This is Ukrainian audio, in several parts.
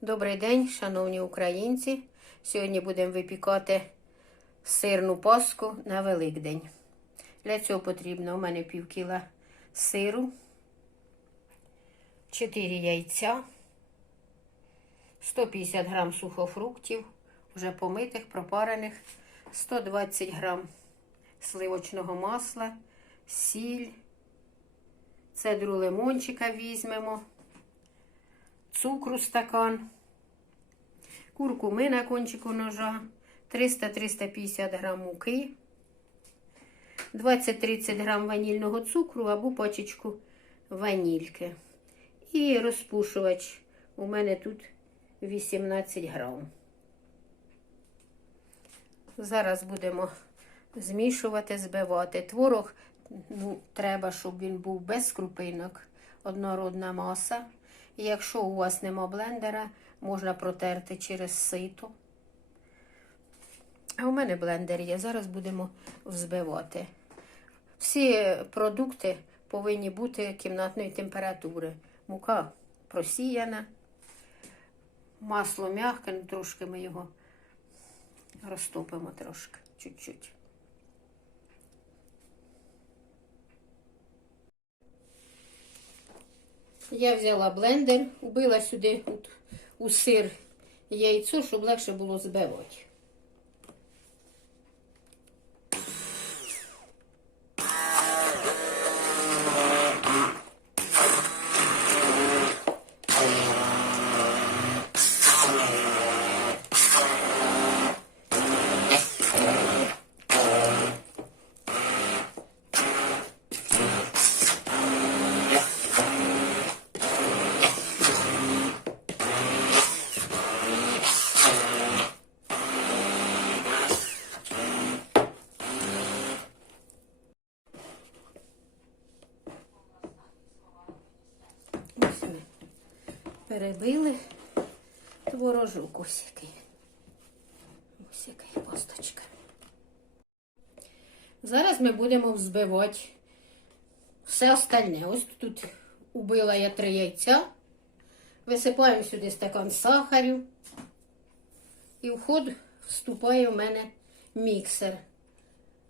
Добрий день, шановні українці. Сьогодні будемо випікати сирну паску на Великдень. Для цього потрібно у мене пів кіла сиру, 4 яйця, 150 грам сухофруктів, вже помитих, пропарених, 120 грам сливочного масла, сіль, цедру лимончика візьмемо цукру стакан, куркуми на кончику ножа, 300-350 грам муки, 20-30 грам ванільного цукру або пачечку ванільки. І розпушувач у мене тут 18 грам. Зараз будемо змішувати, збивати. Творог ну, треба, щоб він був без крупинок, однородна маса. Якщо у вас нема блендера, можна протерти через сито. А у мене блендер є. Зараз будемо взбивати. Всі продукти повинні бути кімнатної температури. Мука просіяна, масло м'яке, ну трошки ми його розтопимо трошки, чуть-чуть. Я взяла блендер, вбила сюди у сир яйцо, щоб легше було збивати. Ось ми перебили творожок ось який. Ось який косточка. Зараз ми будемо взбивати все остальне. Ось тут убила я три яйця. Висипаємо сюди стакан сахарю. І в ход вступає в мене міксер.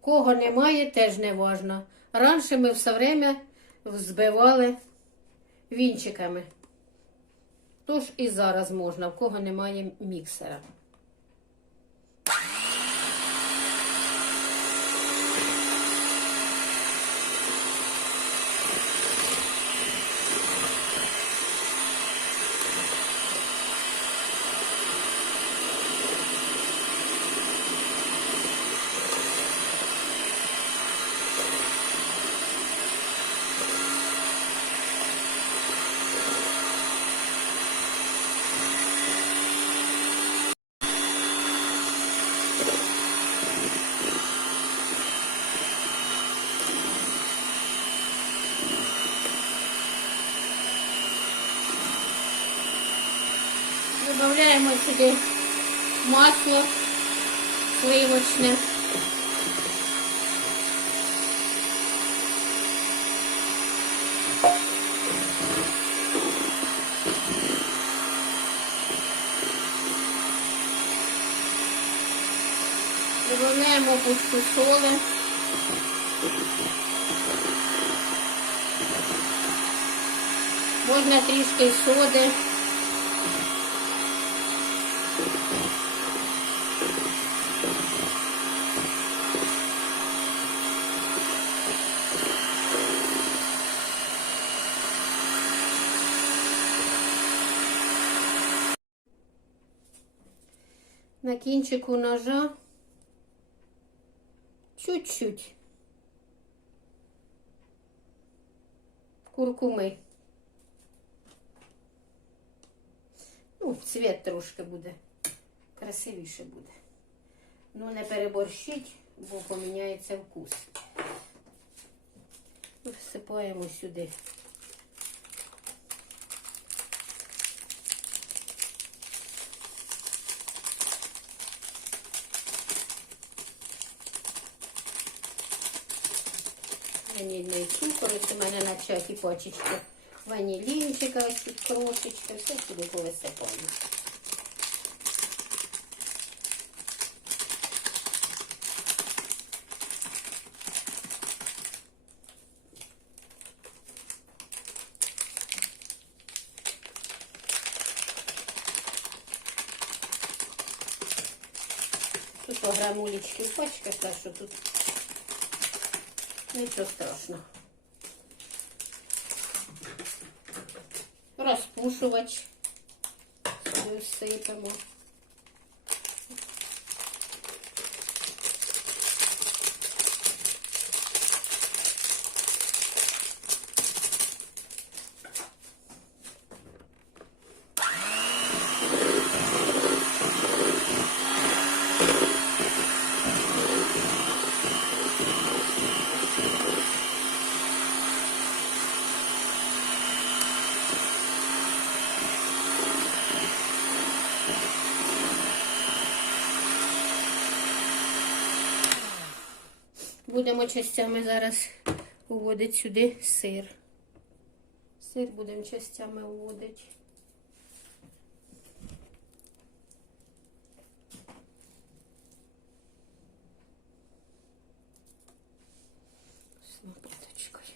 В кого немає, теж не важно. Раніше ми все время взбивали вінчиками. Тож і зараз можна, в кого немає міксера. Добавляємо сюди масло сливочне. Добавляємо пучку соли. Можна трішки соди. на кінчику ножа чуть-чуть куркуми. Ну, цвіт трошки буде, красивіше буде. Ну, не переборщіть, бо поміняється вкус. Всипаємо сюди. ванільний цукор. Ось у мене на чаті пачечки ванілінчика, ось тут крошечка, все сюди повисипаємо. Тут по грамулечки в пачках, так що тут нічого страшного. Розпушувач сюди всипемо. Будемо частями зараз уводити сюди сир. Сир будемо частями уводити. З лопаточкою.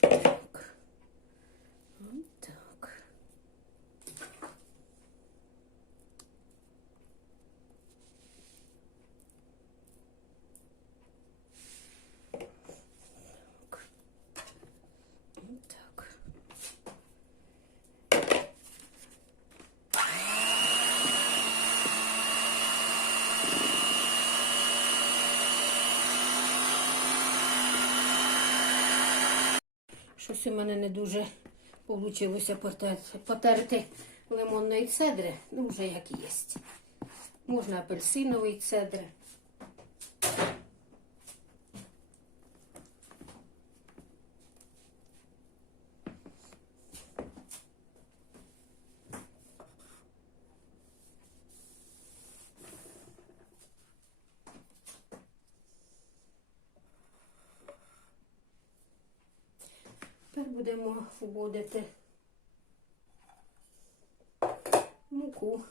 Так. Вот так. Так. Вот так. Щось у мене не дуже вийшло потерти, лимонної цедри. Ну, вже як є. Можна апельсиновий цедри. Тепер будемо вводити муку.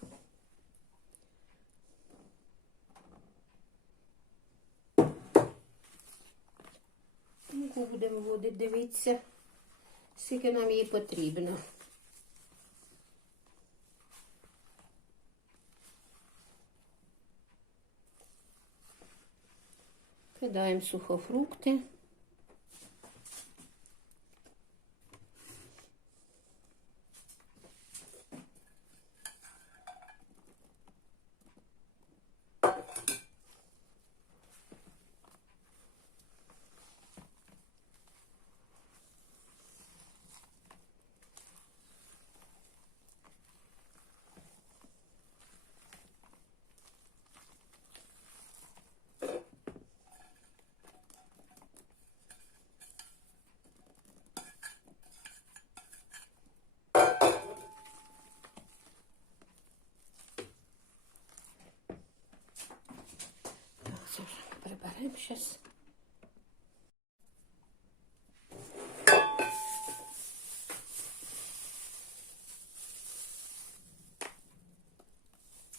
Муку будемо вводити, дивіться, скільки нам її потрібно. Кидаємо сухофрукти. Так, це вже приберемо зараз.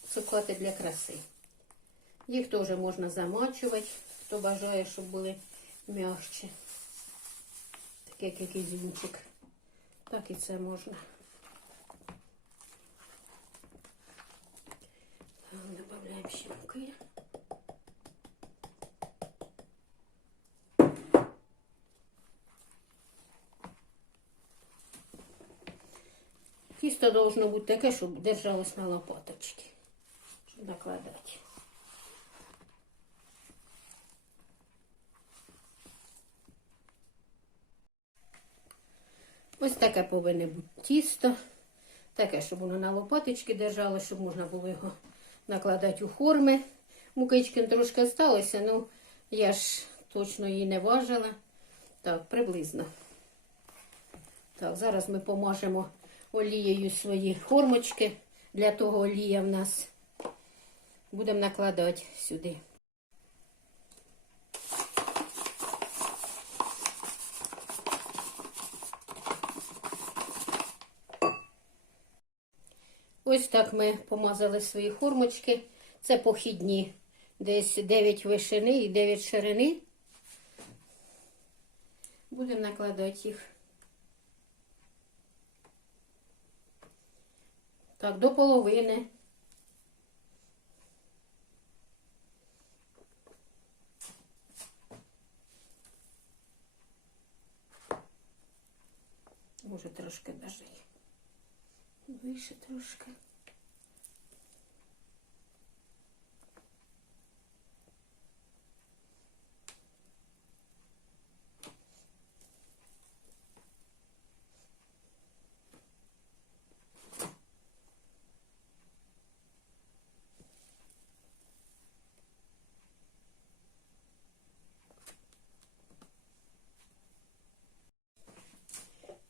Цукати для краси. Їх теж можна замачувати, хто бажає, щоб були м'якші. Так як якийсь зінчик. Так і це можна. Так, додаємо Щелкає. Тісто должно бути таке, щоб держалось на лопаточці. Щоб накладати. Ось таке повинне бути тісто. Таке, щоб воно на лопаточки держало, щоб можна було його накладати у форми. Мукички трошки залишилося, ну я ж точно її не важила. Так, приблизно. Так, зараз ми помажемо олією свої формочки. Для того олія в нас будемо накладати сюди. Ось так ми помазали свої формочки. Це похідні. Десь 9 вишини і 9 ширини. Будемо накладати їх. Так, до половини. Може трошки даже вище трошки.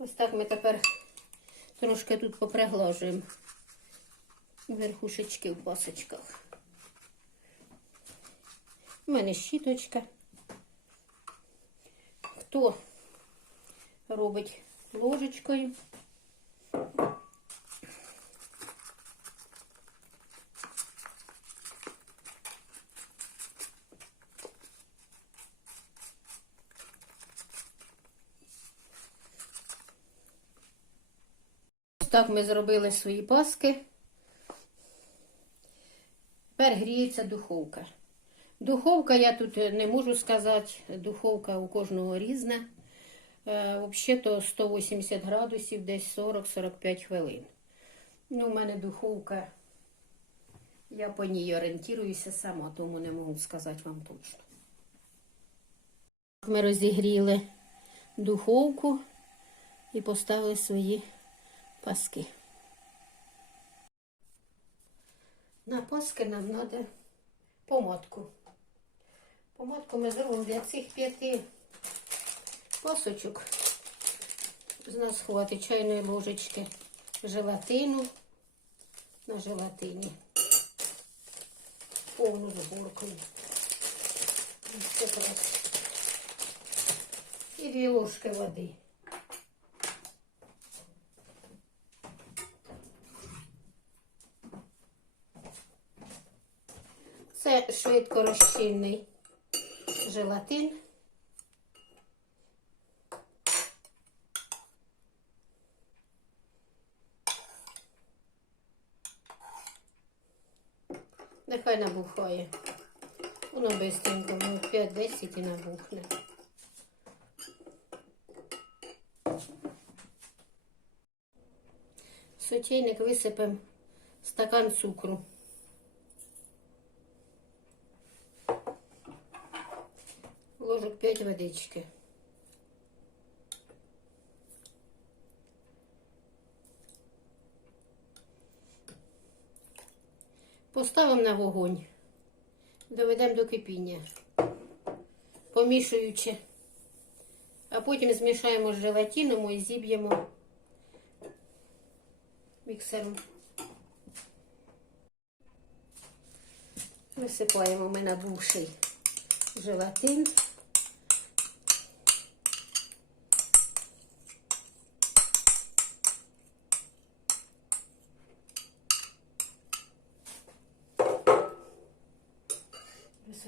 Ось так ми тепер трошки тут поприглажуємо верхушечки в пасочках. У мене щіточка. Хто робить ложечкою? Так ми зробили свої паски. Тепер гріється духовка. Духовка, я тут не можу сказати, духовка у кожного різна. Е, Взагалі-то 180 градусів, десь 40-45 хвилин. Ну, у мене духовка, я по ній орієнтуюся сама, тому не можу сказати вам точно. Ми розігріли духовку і поставили свої паски. На паски нам треба помадку. Помадку ми зробимо для цих п'яти пасочок. З нас хватить чайної ложечки желатину на желатині. Повну якраз. І дві ложки води. Це швидко розчинний желатин. Нехай набухає. Воно бистренько, ну 5-10 і набухне. В сотейник висипемо стакан цукру. Водички. Поставимо на вогонь, доведемо до кипіння, помішуючи, а потім змішаємо з желатином і зіб'ємо міксером. Висипаємо ми набувший желатин.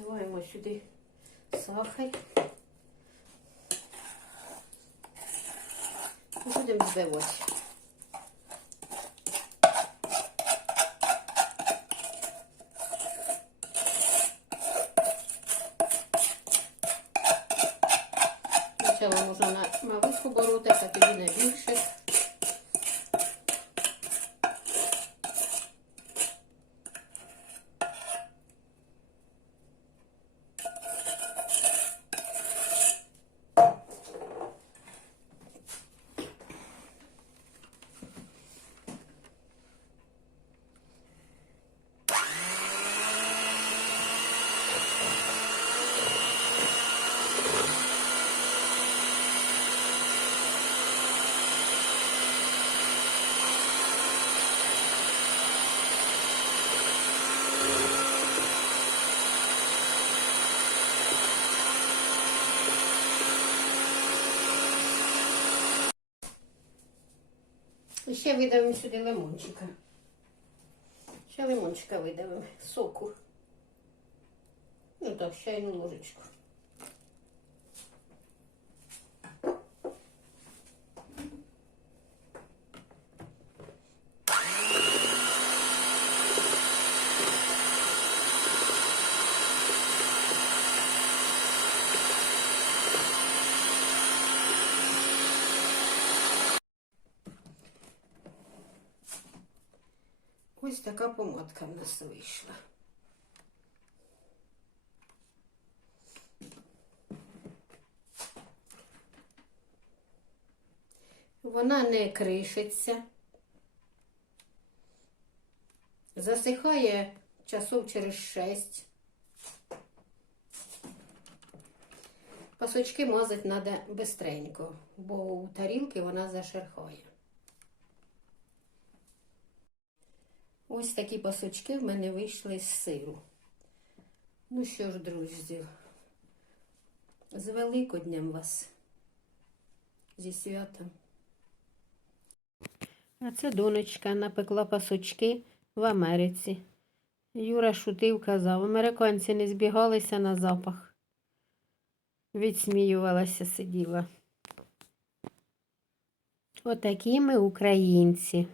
Висиваємо сюди сахар. Будемо збивати. Спочатку можна на малих оборотах, а тоді на більших. Ще видавимо сюди лимончика. Ще лимончика видавимо, соку. Ну так, чайну ложечку. Ось така помадка в нас вийшла. Вона не кришиться. Засихає часов через 6. Пасочки мазати треба бистренько, бо у тарілки вона зашерхає. Ось такі пасочки в мене вийшли з сиру. Ну що ж, друзі, з Великоднем вас, зі святом. А це донечка напекла пасочки в Америці. Юра шутив, казав, американці не збігалися на запах. Відсміювалася, сиділа. Отакі ми українці.